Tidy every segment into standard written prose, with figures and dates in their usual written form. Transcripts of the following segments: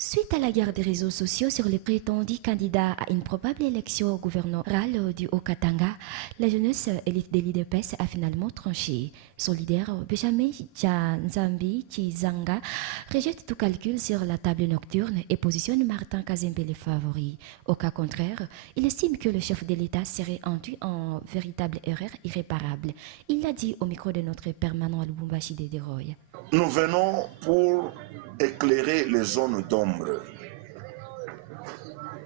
Suite à la guerre des réseaux sociaux sur les prétendus candidats à une probable élection gouvernementale du Haut-Katanga, la jeunesse élite de l'IDPS a finalement tranché. Son leader, Benjamin Nzambi Chizanga, rejette tout calcul sur la table nocturne et positionne Martin Kazembele favori. Au cas contraire, il estime que le chef de l'État serait induit en véritable erreur irréparable. Il l'a dit au micro de notre permanent Lubumbashi de Deroy. Nous venons pour éclairer les zones d'ombre.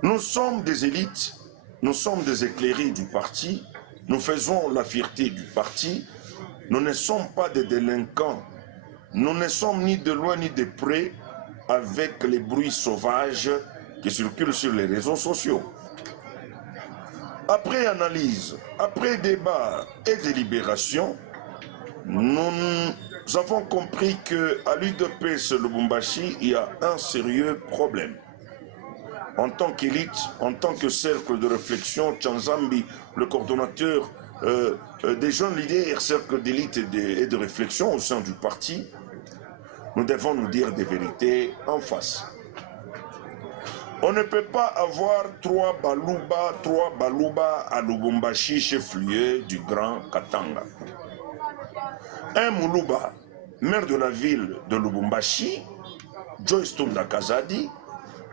Nous sommes des élites, nous sommes des éclairés du parti, nous faisons la fierté du parti, nous ne sommes pas des délinquants, nous ne sommes ni de loin ni de près avec les bruits sauvages qui circulent sur les réseaux sociaux. Après analyse, après débat et délibération, nous avons compris qu'à l'UDPS Lubumbashi, il y a un sérieux problème. En tant qu'élite, en tant que cercle de réflexion, Chanzambi, le coordonnateur des jeunes leaders, cercle d'élite et de réflexion au sein du parti, nous devons nous dire des vérités en face. On ne peut pas avoir trois balouba à Lubumbashi, chef-lieu du Grand Katanga. Un Moulouba, maire de la ville de Lubumbashi, Joyce Tunda Kazadi,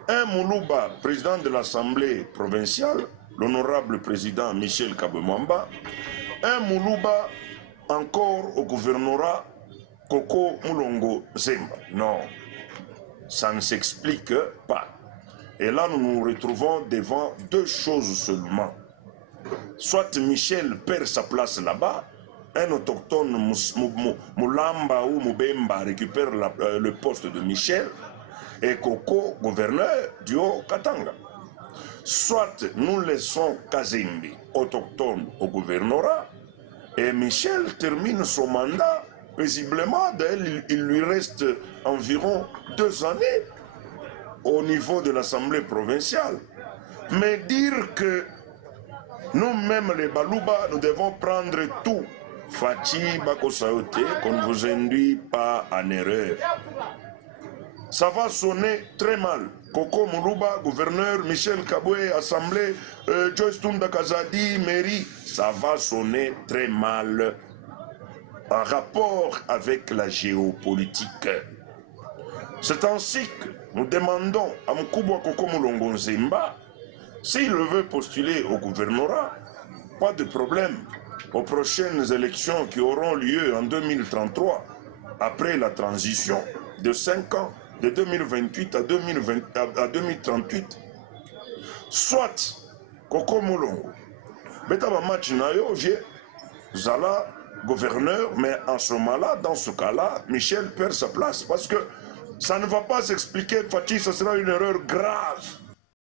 un Moulouba, président de l'Assemblée provinciale, l'honorable président Michel Kabemamba, un Moulouba encore au gouvernorat, Koko Moulongo Zemba. Non, ça ne s'explique pas. Et là, nous nous retrouvons devant deux choses seulement. Soit Michel perd sa place là-bas, un autochtone Moulamba ou Moubemba récupère le poste de Michel, et Koko, gouverneur du Haut-Katanga. Soit nous laissons Kazembe, autochtone, au gouvernorat, et Michel termine son mandat paisiblement. Il lui reste environ 2 années au niveau de l'Assemblée provinciale. Mais dire que nous-mêmes, les Balouba, nous devons prendre tout, Fati Bakosaote, qu'on ne vous induit pas en erreur. Ça va sonner très mal. Koko Moulouba, gouverneur, Michel Kaboué, Assemblée, Joyce Tunda Kazadi, mairie, ça va sonner très mal en rapport avec la géopolitique. C'est ainsi que nous demandons à Mkoubwa Koko Moulongo Nzemba, s'il veut postuler au gouvernorat, pas de problème. Aux prochaines élections qui auront lieu en 2033, après la transition de 5 ans, de 2028 à 2038, soit Koko Moulongo, Betaba match nayo vie, Zala, gouverneur, mais en ce moment-là, dans ce cas-là, Michel perd sa place parce que ça ne va pas s'expliquer, Fatih, ce sera une erreur grave.